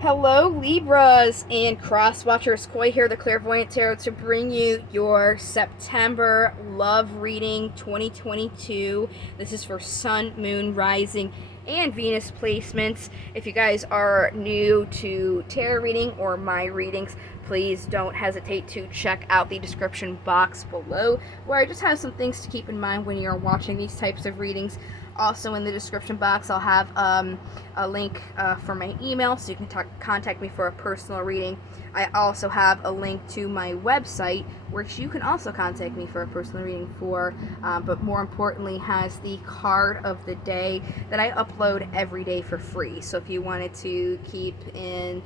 Hello, Libras and Cross Watchers. Koi here, the Clairvoyant Tarot, to bring you your September love reading 2022. This is for Sun, Moon, Rising, and Venus placements. If you guys are new to tarot reading or my readings, please don't hesitate to check out the description box below, where I just have some things to keep in mind when you're watching these types of readings. Also, in the description box, I'll have a link for my email, so you can contact me for a personal reading. I also have a link to my website, which you can also contact me for a personal reading for, but more importantly, has the card of the day that I upload every day for free. So if you wanted to keep in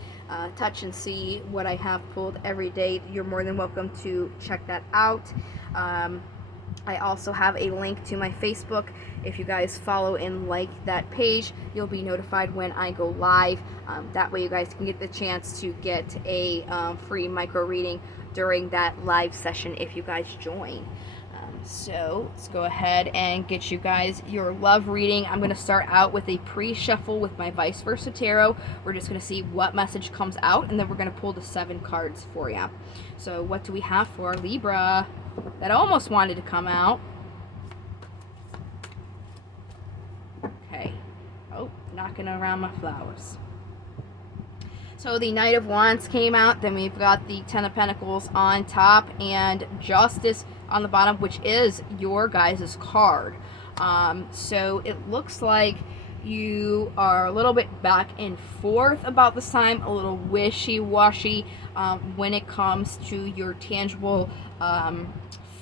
touch and see what I have pulled every day, you're more than welcome to check that out. I also have a link to my Facebook. If you guys follow and like that page, you'll be notified when I go live. That way you guys can get the chance to get a free micro reading during that live session if you guys join. So let's go ahead and get you guys your love reading. I'm going to start out with a pre-shuffle with my vice versa tarot. We're just going to see what message comes out, and then we're going to pull the 7 cards for you. So what do we have for Libra? That almost wanted to come out. Okay. Oh, knocking around my flowers. So the Knight of Wands came out. Then we've got the Ten of Pentacles on top and Justice on the bottom, which is your guys' card. So it looks like you are a little bit back and forth about this time, a little wishy-washy when it comes to your tangible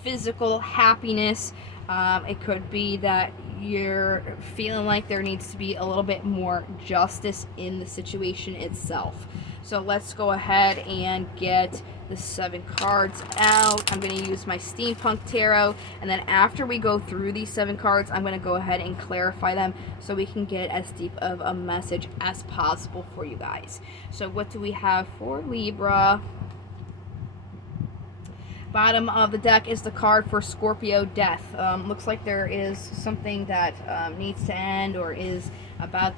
physical happiness. It could be that you're feeling like there needs to be a little bit more justice in the situation itself. So let's go ahead and get the 7 cards out. I'm going to use my Steampunk Tarot, and then after we go through these 7 cards, I'm going to go ahead and clarify them so we can get as deep of a message as possible for you guys. So what do we have for Libra? Bottom of the deck is the card for Scorpio Death. Looks like there is something that needs to end or is about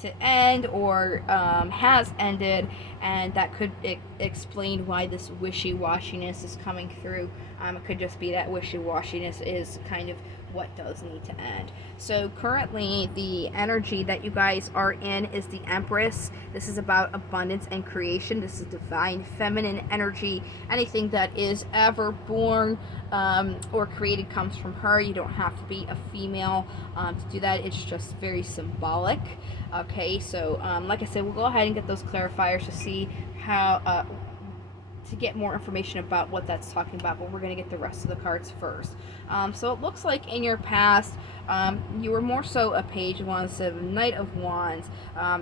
to end or has ended, and that could explain why this wishy-washiness is coming through. It could just be that wishy-washiness is kind of what does need to end. So currently the energy that you guys are in is the Empress. This is about abundance and creation. This is divine feminine energy. Anything that is ever born or created comes from her. You don't have to be a female to do that. It's just very symbolic. Okay, so like I said, we'll go ahead and get those clarifiers to see how to get more information about what that's talking about, but we're going to get the rest of the cards first. So it looks like in your past, you were more so a Page of Wands, a Knight of Wands.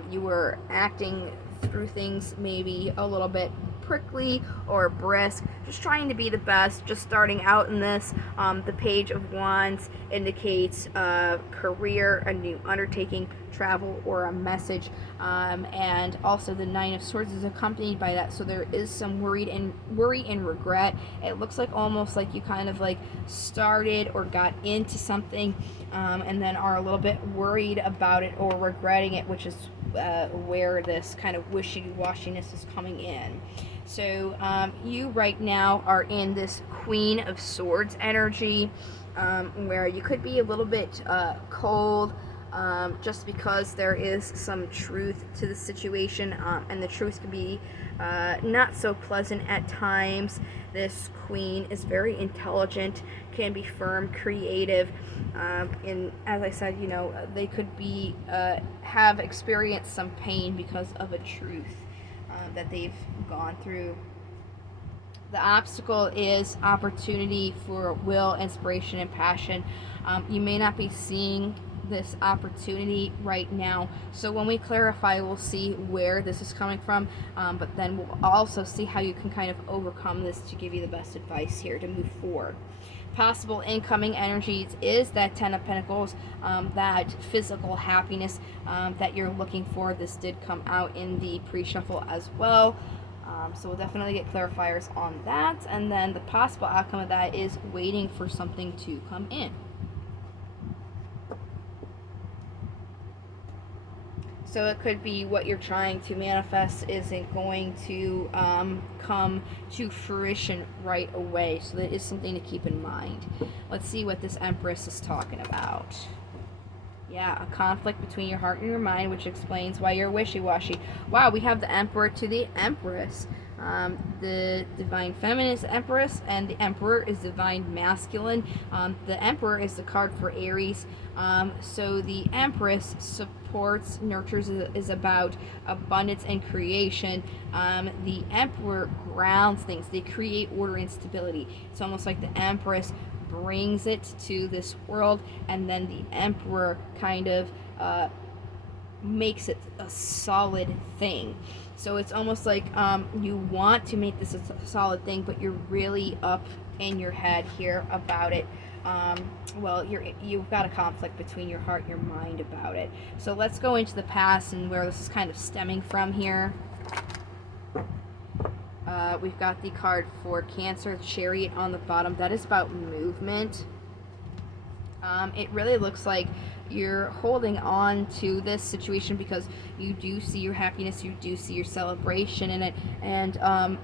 You were acting through things maybe a little bit prickly or brisk, just trying to be the best, just starting out in this. The Page of Wands indicates a career, a new undertaking, travel, or a message, and also the Nine of Swords is accompanied by that, so there is some worry and regret. It looks like almost like you kind of like started or got into something and then are a little bit worried about it or regretting it, which is where this kind of wishy-washiness is coming in. So you right now are in this Queen of Swords energy, where you could be a little bit cold, just because there is some truth to the situation, and the truth can be not so pleasant at times. This queen is very intelligent, can be firm, creative, and as I said, you know, they could be have experienced some pain because of a truth that they've gone through. The obstacle is opportunity for will, inspiration, and passion. You may not be seeing this opportunity right now, so when we clarify, we'll see where this is coming from, but then we'll also see how you can kind of overcome this to give you the best advice here to move forward. Possible incoming energies is that Ten of Pentacles, that physical happiness that you're looking for. This did come out in the pre-shuffle as well. So we'll definitely get clarifiers on that, and then the possible outcome of that is waiting for something to come in. So it could be what you're trying to manifest isn't going to come to fruition right away. So that is something to keep in mind. Let's see what this Empress is talking about. Yeah, a conflict between your heart and your mind, which explains why you're wishy-washy. Wow, we have the Emperor to the Empress. The Divine Feminine is the Empress, and the Emperor is Divine Masculine. The Emperor is the card for Aries. So the Empress supports, nurtures, is about abundance and creation. The Emperor grounds things. They create order and stability. It's almost like the Empress brings it to this world, and then the Emperor kind of makes it a solid thing. So it's almost like you want to make this a solid thing, but you're really up in your head here about it. Well, you've got a conflict between your heart and your mind about it. So let's go into the past and where this is kind of stemming from here. We've got the card for Cancer, Chariot on the bottom. That is about movement. It really looks like you're holding on to this situation because you do see your happiness, you do see your celebration in it, and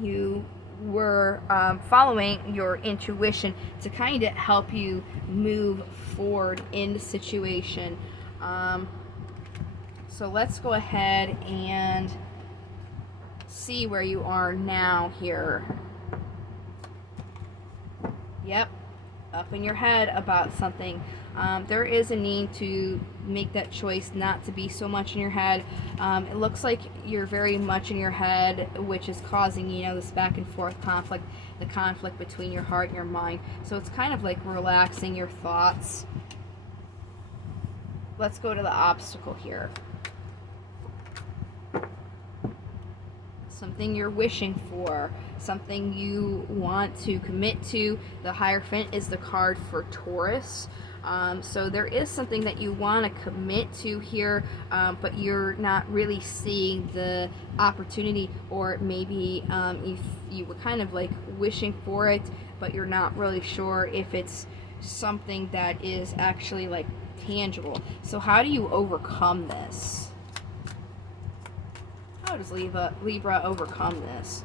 you were following your intuition to kind of help you move forward in the situation. So let's go ahead and see where you are now here. Yep, up in your head about something. There is a need to make that choice not to be so much in your head. It looks like you're very much in your head, which is causing, this back and forth conflict, the conflict between your heart and your mind. So it's kind of like relaxing your thoughts. Let's go to the obstacle here. Something you're wishing for, something you want to commit to. The Hierophant is the card for Taurus. So there is something that you want to commit to here, but you're not really seeing the opportunity, or maybe if you were kind of like wishing for it, but you're not really sure if it's something that is actually like tangible. So how do you overcome this? How does Libra overcome this?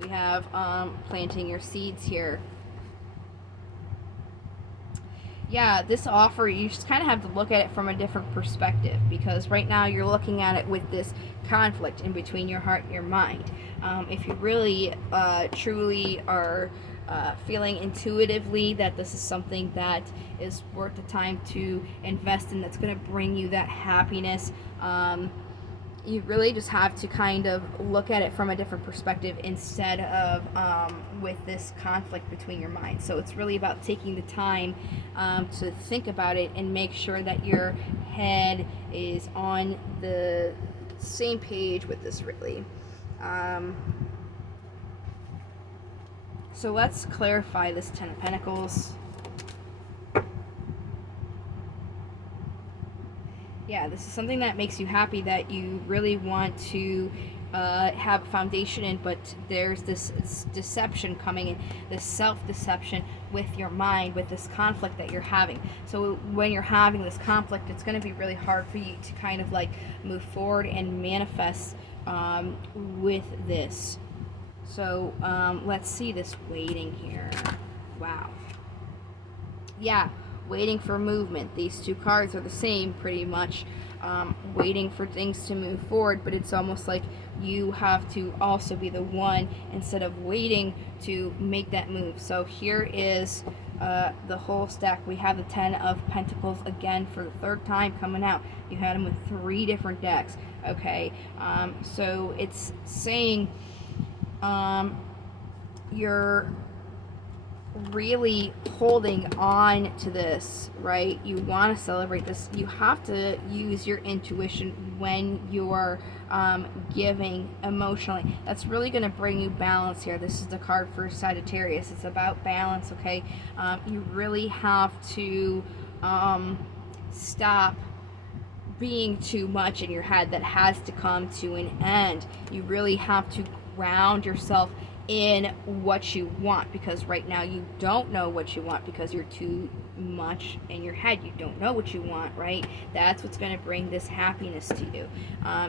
We have planting your seeds here. Yeah, this offer, you just kind of have to look at it from a different perspective, because right now you're looking at it with this conflict in between your heart and your mind. If you really truly are feeling intuitively that this is something that is worth the time to invest in, that's going to bring you that happiness, you really just have to kind of look at it from a different perspective instead of with this conflict between your minds. So it's really about taking the time to think about it and make sure that your head is on the same page with this, really. So let's clarify this Ten of Pentacles. Yeah, this is something that makes you happy, that you really want to have a foundation in, but there's this deception coming in, this self-deception with your mind, with this conflict that you're having. So when you're having this conflict, it's going to be really hard for you to kind of like move forward and manifest with this. So let's see this waiting here. Wow. Yeah. Waiting for movement. These two cards are the same pretty much, waiting for things to move forward, but it's almost like you have to also be the one, instead of waiting, to make that move. So here is the whole stack. We have the Ten of Pentacles again for the third time coming out. You had them with 3 different decks. Okay, so it's saying you're really holding on to this, right? You want to celebrate this. You have to use your intuition when you're giving emotionally. That's really going to bring you balance here. This is the card for Sagittarius. It's about balance, okay? You really have to stop being too much in your head. That has to come to an end. You really have to ground yourself in what you want, because right now you don't know what you want because you're too much in your head. You don't know what you want, right? That's what's going to bring this happiness to you.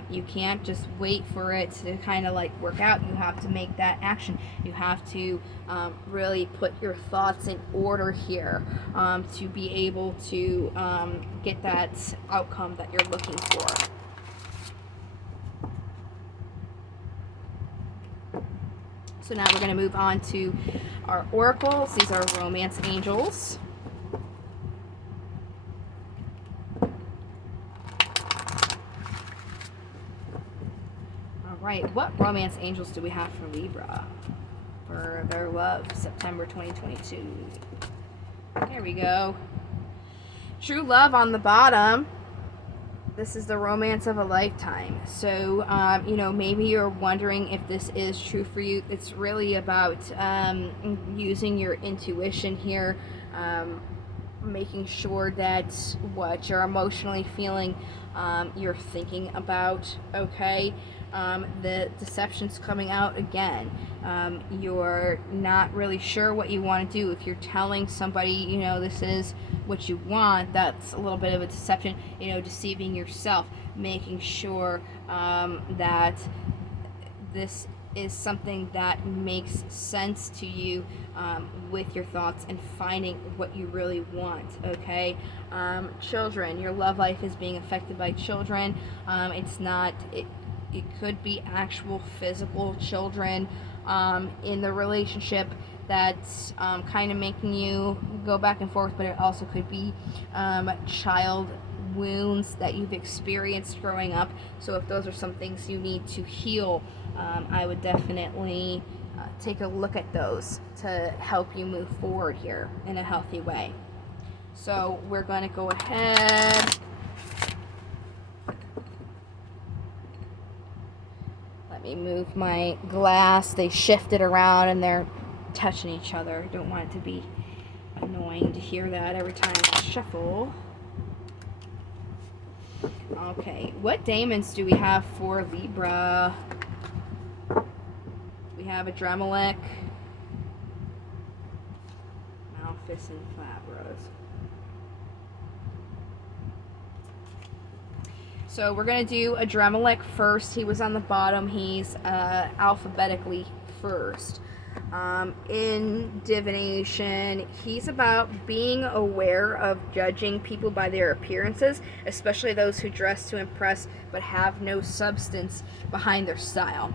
You can't just wait for it to kind of like work out. You have to make that action. You have to really put your thoughts in order here to be able to get that outcome that you're looking for. So now we're going to move on to our oracles. These are romance angels. All right, what romance angels do we have for Libra for their love, September 2022? There we go. True love on the bottom. This is the romance of a lifetime. So, maybe you're wondering if this is true for you. It's really about using your intuition here, making sure that what you're emotionally feeling, you're thinking about, okay? The deception's coming out again. You're not really sure what you want to do. If you're telling somebody, this is what you want, that's a little bit of a deception, deceiving yourself, making sure that this is something that makes sense to you with your thoughts and finding what you really want, okay? Children, your love life is being affected by children. It could be actual physical children in the relationship that's kind of making you go back and forth, but it also could be child wounds that you've experienced growing up. So if those are some things you need to heal, I would definitely take a look at those to help you move forward here in a healthy way. So we're going to go ahead. Let me move my glass. They shifted around and they're touching each other. I don't want it to be annoying to hear that every time I shuffle. Okay, what daemons do we have for Libra? We have a Adremelech, Malphus, and Flatbrose. So we're going to do Adremelech first. He was on the bottom. He's alphabetically first. In divination, he's about being aware of judging people by their appearances, especially those who dress to impress but have no substance behind their style.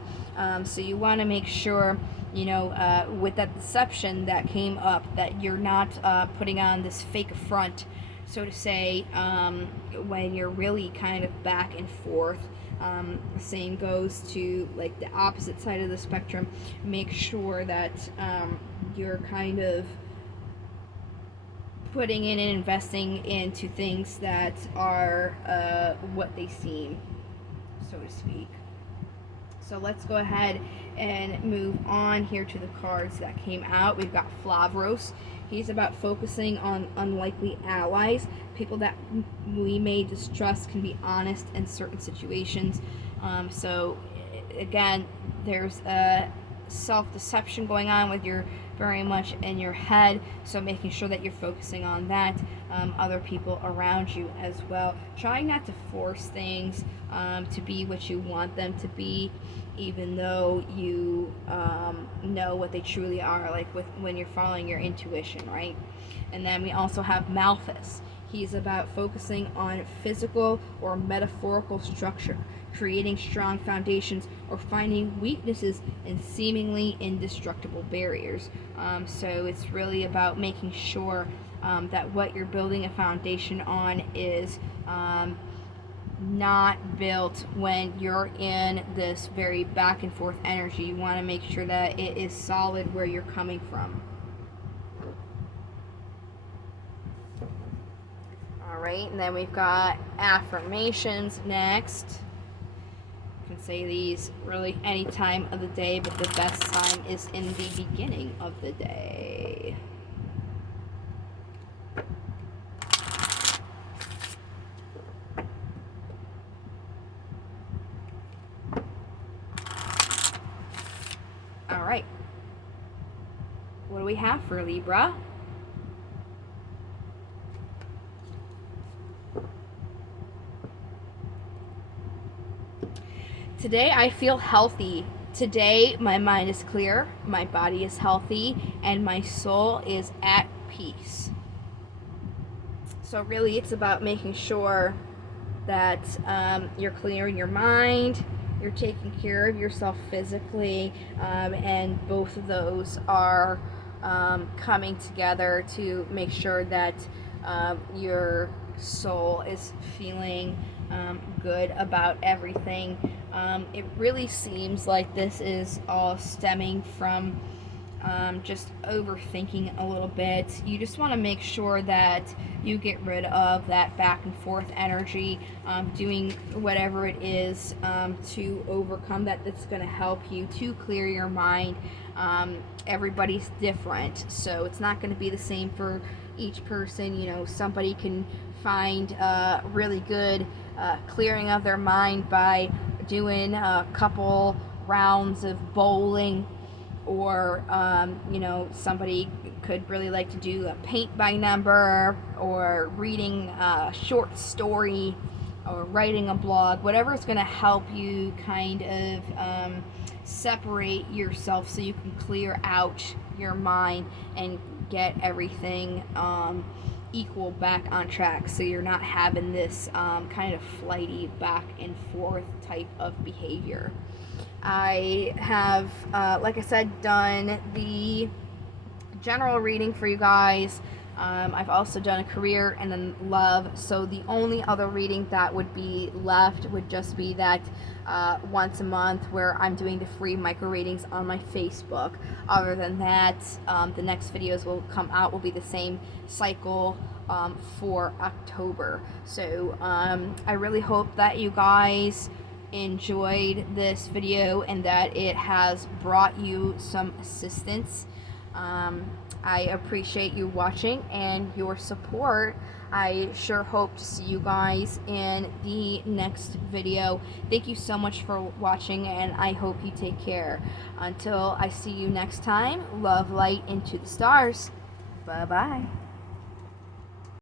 So you want to make sure, with that deception that came up, that you're not putting on this fake front, so to say, when you're really kind of back and forth. Same goes to like the opposite side of the spectrum. Make sure that you're kind of putting in and investing into things that are what they seem, so to speak. So let's go ahead and move on here to the cards that came out. We've got Flavros. He's about focusing on unlikely allies. People that we may distrust can be honest in certain situations. So again, there's a self-deception going on with you're very much in your head, so making sure that you're focusing on that. Other people around you as well, trying not to force things to be what you want them to be, even though you know what they truly are, like when you're following your intuition, right? And then we also have Malphus. He's about focusing on physical or metaphorical structure, creating strong foundations, or finding weaknesses in seemingly indestructible barriers. So it's really about making sure that what you're building a foundation on is not built when you're in this very back and forth energy. You want to make sure that it is solid where you're coming from. Alright, and then we've got affirmations next. You can say these really any time of the day, but the best time is in the beginning of the day. Alright, what do we have for Libra? Today I feel healthy. Today my mind is clear, my body is healthy, and my soul is at peace. So really it's about making sure that you're clearing your mind, you're taking care of yourself physically, and both of those are coming together to make sure that your soul is feeling good about everything. It really seems like this is all stemming from just overthinking a little bit. You just want to make sure that you get rid of that back and forth energy, doing whatever it is to overcome that, that's going to help you to clear your mind. Everybody's different, so it's not going to be the same for each person. You know, somebody can find really good clearing of their mind by doing a couple rounds of bowling, or you know, somebody could really like to do a paint by number, or reading a short story, or writing a blog, whatever is going to help you kind of separate yourself so you can clear out your mind and get everything equal back on track, so you're not having this kind of flighty back and forth type of behavior. I have, like I said, done the general reading for you guys. I've also done a career and then love. So the only other reading that would be left would just be that once a month where I'm doing the free micro readings on my Facebook. Other than that, the next videos will come out will be the same cycle for October. So I really hope that you guys enjoyed this video and that it has brought you some assistance. I appreciate you watching and your support. I sure hope to see you guys in the next video. Thank you so much for watching, and I hope you take care. Until I see you next time, love, light, into the stars. Bye-bye.